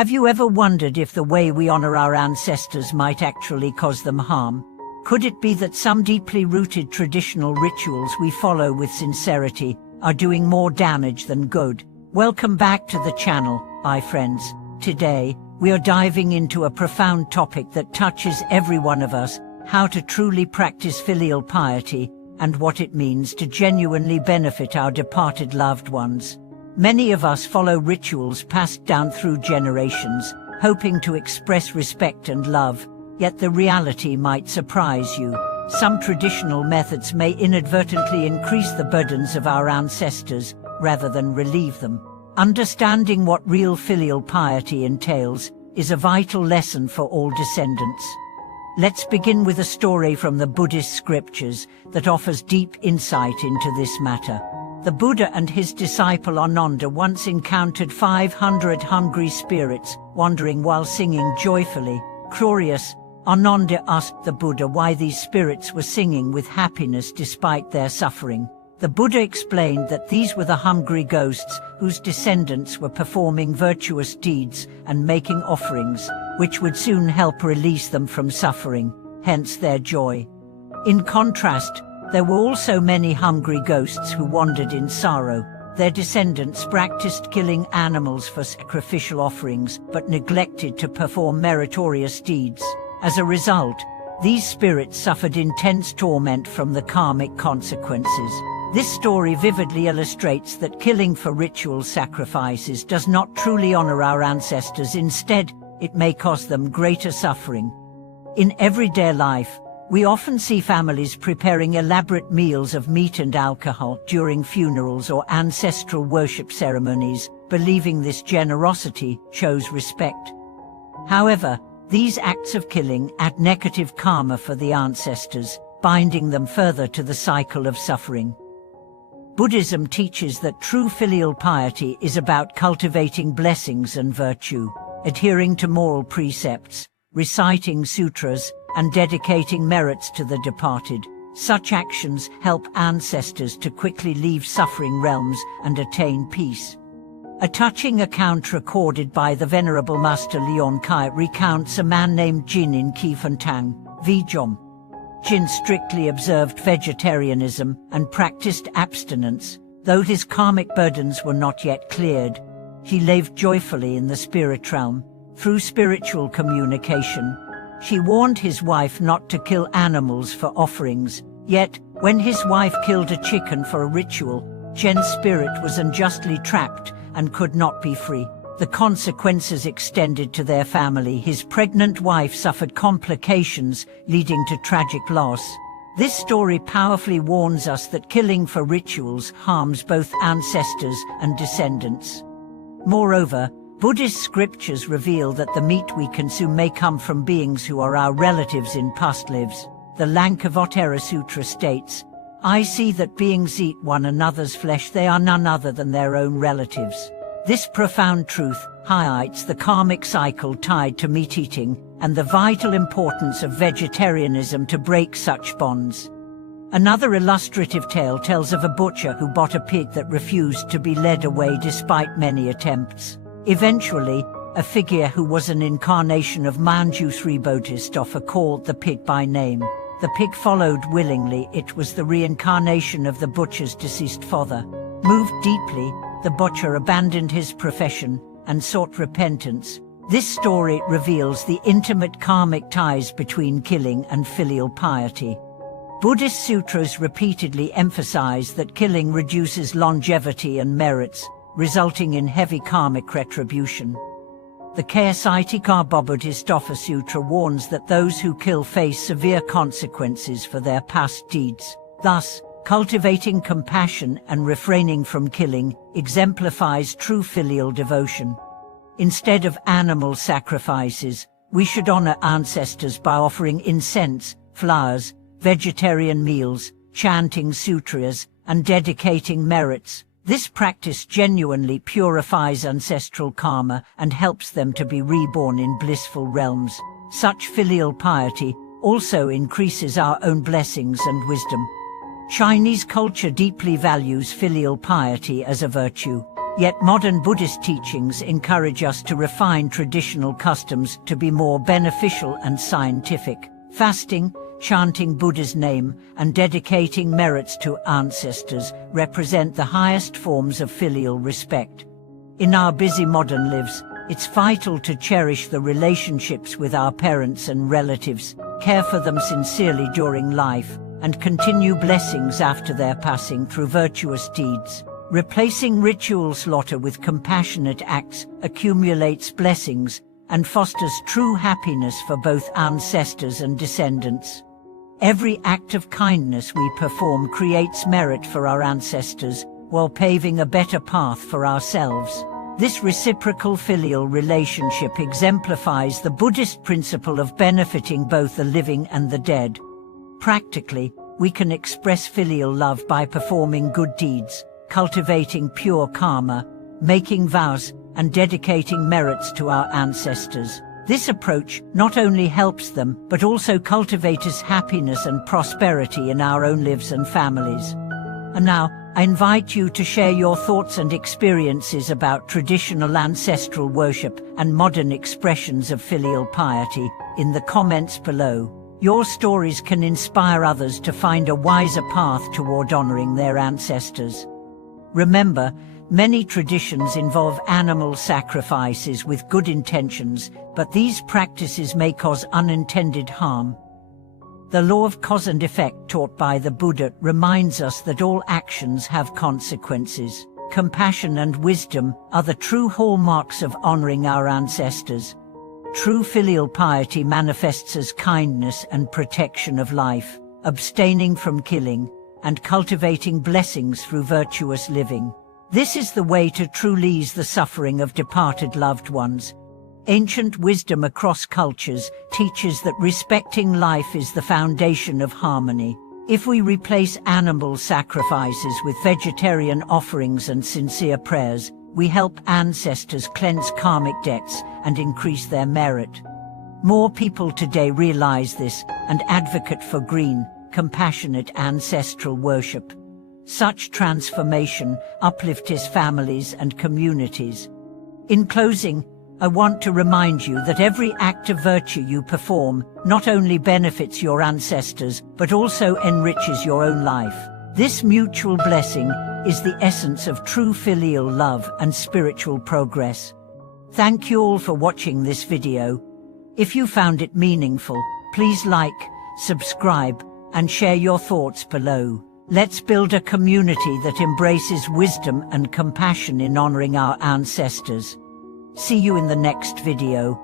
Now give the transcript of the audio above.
Have you ever wondered if the way we honor our ancestors might actually cause them harm? Could it be that some deeply rooted traditional rituals we follow with sincerity are doing more damage than good? Welcome back to the channel, my friends. Today, we are diving into a profound topic that touches every one of us: how to truly practice filial piety and what it means to genuinely benefit our departed loved ones. Many of us follow rituals passed down through generations, hoping to express respect and love, yet the reality might surprise you. Some traditional methods may inadvertently increase the burdens of our ancestors rather than relieve them. Understanding what real filial piety entails is a vital lesson for all descendants. Let's begin with a story from the Buddhist scriptures that offers deep insight into this matter. The Buddha and his disciple Ananda once encountered 500 hungry spirits wandering while singing joyfully. Curious, Ananda asked the Buddha why these spirits were singing with happiness despite their suffering. The Buddha explained that these were the hungry ghosts whose descendants were performing virtuous deeds and making offerings, which would soon help release them from suffering, hence their joy. In contrast, there were also many hungry ghosts who wandered in sorrow. Their descendants practiced killing animals for sacrificial offerings, but neglected to perform meritorious deeds. As a result, these spirits suffered intense torment from the karmic consequences. This story vividly illustrates that killing for ritual sacrifices does not truly honor our ancestors. Instead, it may cause them greater suffering. In everyday life, we often see families preparing elaborate meals of meat and alcohol during funerals or ancestral worship ceremonies, believing this generosity shows respect. However, these acts of killing add negative karma for the ancestors, binding them further to the cycle of suffering. Buddhism teaches that true filial piety is about cultivating blessings and virtue, adhering to moral precepts, reciting sutras, and dedicating merits to the departed. Such actions help ancestors to quickly leave suffering realms and attain peace. A touching account recorded by the Venerable Master Leon Kai recounts a man named Jin in Kifantang, Vijom. Jin strictly observed vegetarianism and practiced abstinence. Though his karmic burdens were not yet cleared, he lived joyfully in the spirit realm. Through spiritual communication, she warned his wife not to kill animals for offerings. Yet, when his wife killed a chicken for a ritual, Jin's spirit was unjustly trapped and could not be free. The consequences extended to their family. His pregnant wife suffered complications, leading to tragic loss. This story powerfully warns us that killing for rituals harms both ancestors and descendants. Moreover, Buddhist scriptures reveal that the meat we consume may come from beings who are our relatives in past lives. The Lankavatara Sutra states, "I see that beings eat one another's flesh. They are none other than their own relatives." This profound truth highlights the karmic cycle tied to meat eating and the vital importance of vegetarianism to break such bonds. Another illustrative tale tells of a butcher who bought a pig that refused to be led away despite many attempts. Eventually, a figure who was an incarnation of Manjushri Bodhisattva called the pig by name. The pig followed willingly. It was the reincarnation of the butcher's deceased father. Moved deeply, the butcher abandoned his profession and sought repentance. This story reveals the intimate karmic ties between killing and filial piety. Buddhist sutras repeatedly emphasize that killing reduces longevity and merits, resulting in heavy karmic retribution. The Kayasitika Bodhisattva Sutra warns that those who kill face severe consequences for their past deeds. Thus, cultivating compassion and refraining from killing exemplifies true filial devotion. Instead of animal sacrifices, we should honor ancestors by offering incense, flowers, vegetarian meals, chanting sutras, and dedicating merits. This practice genuinely purifies ancestral karma and helps them to be reborn in blissful realms. Such filial piety also increases our own blessings and wisdom. Chinese culture deeply values filial piety as a virtue. Yet modern Buddhist teachings encourage us to refine traditional customs to be more beneficial and scientific. Fasting, chanting Buddha's name, and dedicating merits to ancestors represent the highest forms of filial respect. In our busy modern lives, it's vital to cherish the relationships with our parents and relatives, care for them sincerely during life, and continue blessings after their passing through virtuous deeds. Replacing ritual slaughter with compassionate acts accumulates blessings and fosters true happiness for both ancestors and descendants. Every act of kindness we perform creates merit for our ancestors, while paving a better path for ourselves. This reciprocal filial relationship exemplifies the Buddhist principle of benefiting both the living and the dead. Practically, we can express filial love by performing good deeds, cultivating pure karma, making vows, and dedicating merits to our ancestors. This approach not only helps them, but also cultivates happiness and prosperity in our own lives and families. And now, I invite you to share your thoughts and experiences about traditional ancestral worship and modern expressions of filial piety in the comments below. Your stories can inspire others to find a wiser path toward honoring their ancestors. Remember, many traditions involve animal sacrifices with good intentions, but these practices may cause unintended harm. The law of cause and effect taught by the Buddha reminds us that all actions have consequences. Compassion and wisdom are the true hallmarks of honoring our ancestors. True filial piety manifests as kindness and protection of life, abstaining from killing, and cultivating blessings through virtuous living. This is the way to truly ease the suffering of departed loved ones. Ancient wisdom across cultures teaches that respecting life is the foundation of harmony. If we replace animal sacrifices with vegetarian offerings and sincere prayers, we help ancestors cleanse karmic debts and increase their merit. More people today realize this and advocate for green, compassionate ancestral worship. Such transformation uplifts families and communities. In closing, I want to remind you that every act of virtue you perform not only benefits your ancestors, but also enriches your own life. This mutual blessing is the essence of true filial love and spiritual progress. Thank you all for watching this video. If you found it meaningful, please like, subscribe, and share your thoughts below. Let's build a community that embraces wisdom and compassion in honoring our ancestors. See you in the next video.